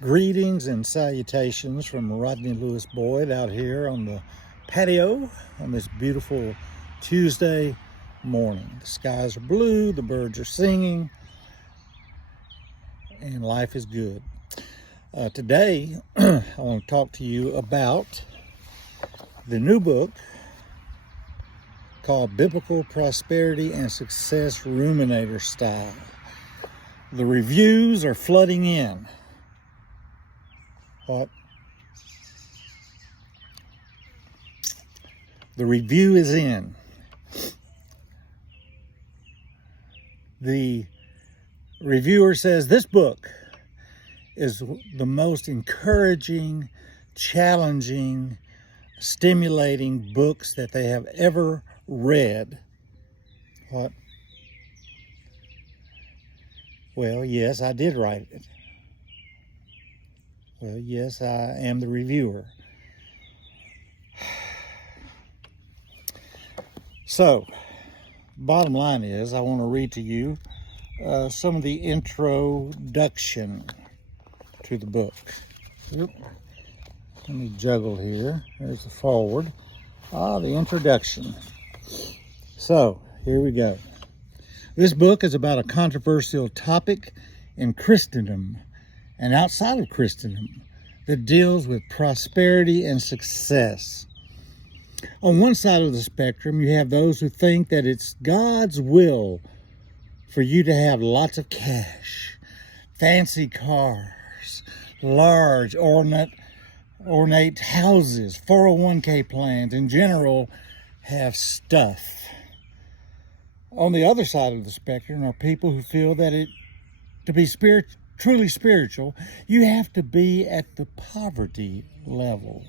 Greetings and salutations from Rodney Lewis Boyd out here on the patio on this beautiful Tuesday morning. The skies are blue, the birds are singing, and life is good. Today, I want to talk to you about the new book called Biblical Prosperity and Success Ruminator Style. The reviews are flooding in. What? The review is in. The reviewer says this book is the most encouraging, challenging, stimulating books that they have ever read. What? Well, yes, I did write it. Well, yes, I am the reviewer. So, bottom line is, I want to read to you some of the introduction to the book. Yep. Let me juggle here. There's the forward. The introduction. So, here we go. This book is about a controversial topic in Christendom and outside of Christendom that deals with prosperity and success. On one side of the spectrum, you have those who think that it's God's will for you to have lots of cash, fancy cars, large ornate houses, 401k plans, in general, have stuff. On the other side of the spectrum are people who feel that to be truly spiritual, you have to be at the poverty level.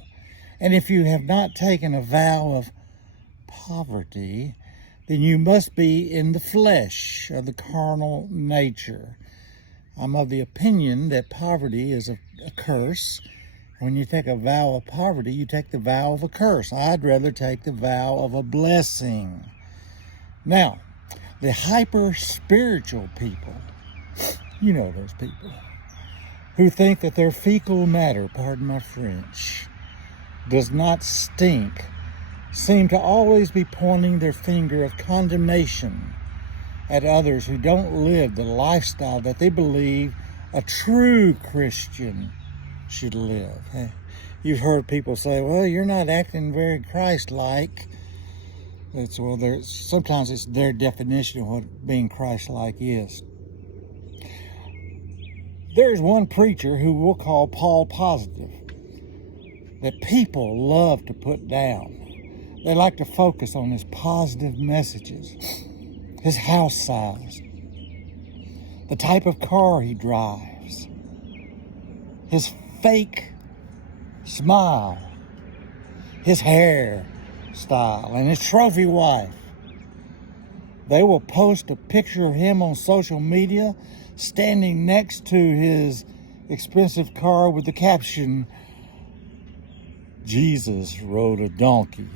And if you have not taken a vow of poverty, then you must be in the flesh of the carnal nature. I'm of the opinion that poverty is a curse. When you take a vow of poverty, you take the vow of a curse. I'd rather take the vow of a blessing. Now, the hyper-spiritual people, you know those people, who think that their fecal matter, pardon my French, does not stink, seem to always be pointing their finger of condemnation at others who don't live the lifestyle that they believe a true Christian should live. You've heard people say, well, you're not acting very Christ-like. Sometimes it's their definition of what being Christ-like is. There's one preacher who we'll call Paul Positive that people love to put down. They like to focus on his positive messages, his house size, the type of car he drives, his fake smile, his hair style, and his trophy wife. They will post a picture of him on social media standing next to his expensive car with the caption, Jesus rode a donkey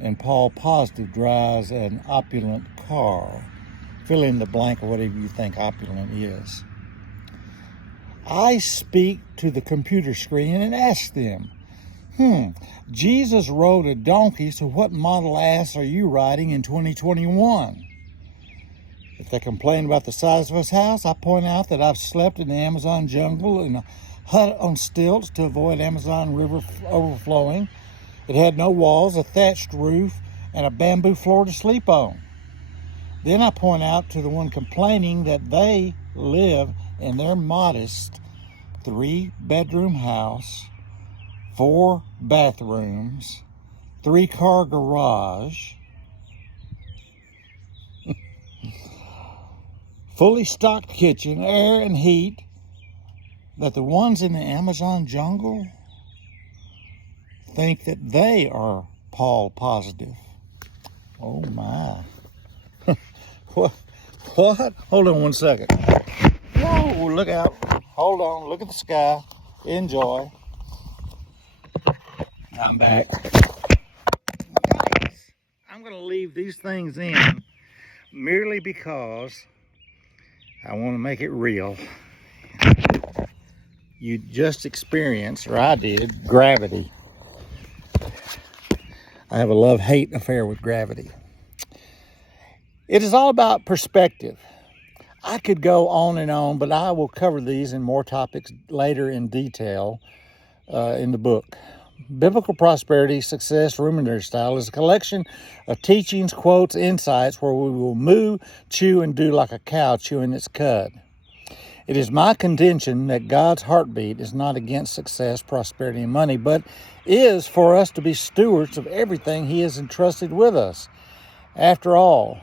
and Paul Positive drives an opulent car. Fill in the blank of whatever you think opulent is. I speak to the computer screen and ask them, Jesus rode a donkey, so what Model S are you riding in 2021? If they complain about the size of his house, I point out that I've slept in the Amazon jungle in a hut on stilts to avoid Amazon River overflowing. It had no walls, a thatched roof, and a bamboo floor to sleep on. Then I point out to the one complaining that they live in their modest 3-bedroom house, 4 bathrooms, 3-car garage, fully stocked kitchen, air and heat, that the ones in the Amazon jungle think that they are Paul Positive. Oh my. What? Hold on one second. Whoa, look out. Hold on, look at the sky. Enjoy. I'm back. I'm going to leave these things in merely because I want to make it real. you just experienced, or I did, gravity. I have a love-hate affair with gravity. It is all about perspective. I could go on and on, but I will cover these and more topics later in detail in the book. Biblical Prosperity, Success, Ruminator Style is a collection of teachings, quotes, insights where we will moo, chew, and do like a cow chewing its cud. It is my contention that God's heartbeat is not against success, prosperity, and money, but is for us to be stewards of everything He has entrusted with us. After all,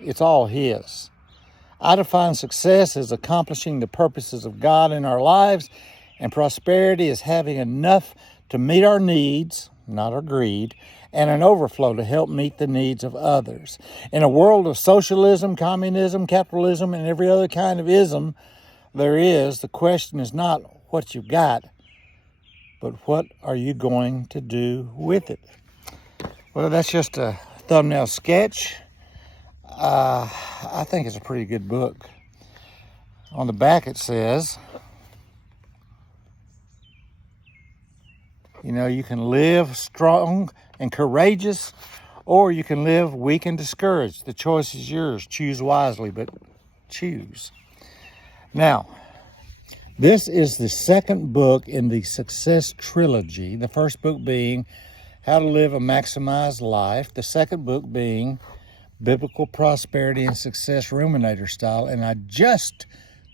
it's all His. I define success as accomplishing the purposes of God in our lives, and prosperity is having enough to meet our needs, not our greed, and an overflow to help meet the needs of others. In a world of socialism, communism, capitalism, and every other kind of ism the question is not what you've got, but what are you going to do with it? Well, that's just a thumbnail sketch. I think it's a pretty good book. On the back it says, you can live strong and courageous, or you can live weak and discouraged. The choice is yours. Choose wisely, but choose. Now, this is the second book in the Success Trilogy. The first book being How to Live a Maximized Life. The second book being Biblical Prosperity and Success, Ruminator Style. And I just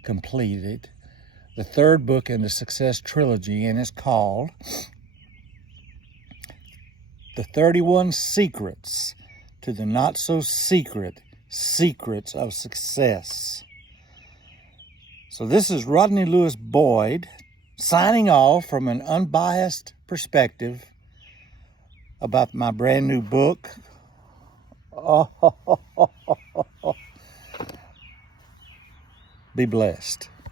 completed the third book in the Success Trilogy, and it's called The 31 Secrets to the Not-So-Secret Secrets of Success. So this is Rodney Lewis Boyd signing off from an unbiased perspective about my brand new book. Be blessed.